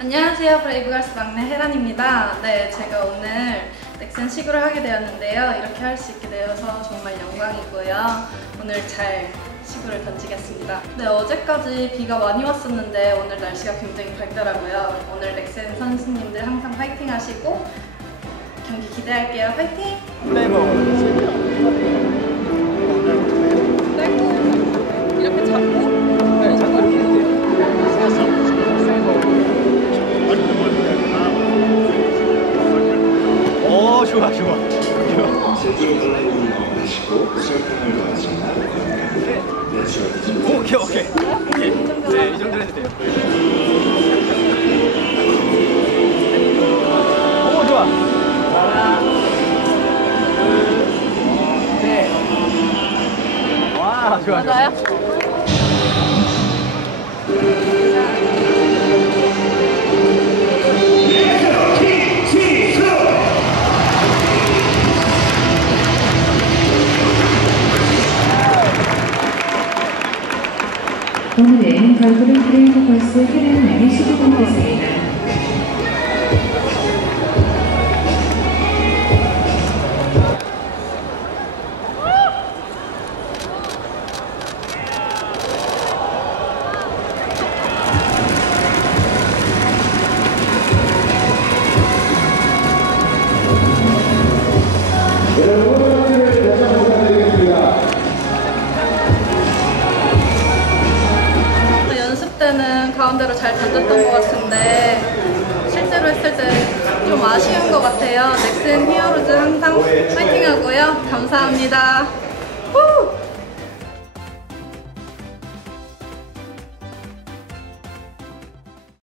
안녕하세요. 브레이브걸스 막내 혜란입니다. 네, 제가 오늘 넥슨 시구를 하게 되었는데요. 이렇게 할 수 있게 되어서 정말 영광이고요. 오늘 잘 시구를 던지겠습니다. 네, 어제까지 비가 많이 왔었는데 오늘 날씨가 굉장히 밝더라고요. 오늘 넥슨 선수님들 항상 파이팅 하시고 경기 기대할게요. 파이팅! 짧고 오 좋아 좋아. 넣어서 오케이 오케이. 오케이. 네 이 정도 해도 돼요. 오 좋아. 하나 둘 셋 와 좋아 좋아 오늘은 걸그룹 브레이브 걸스 혜란양이 시도되겠 때는 가운데로 잘 던졌던 것 같은데 실제로 했을 때 좀 아쉬운 것 같아요. 넥슨 히어로즈 항상 파이팅 하고요. 감사합니다. 후!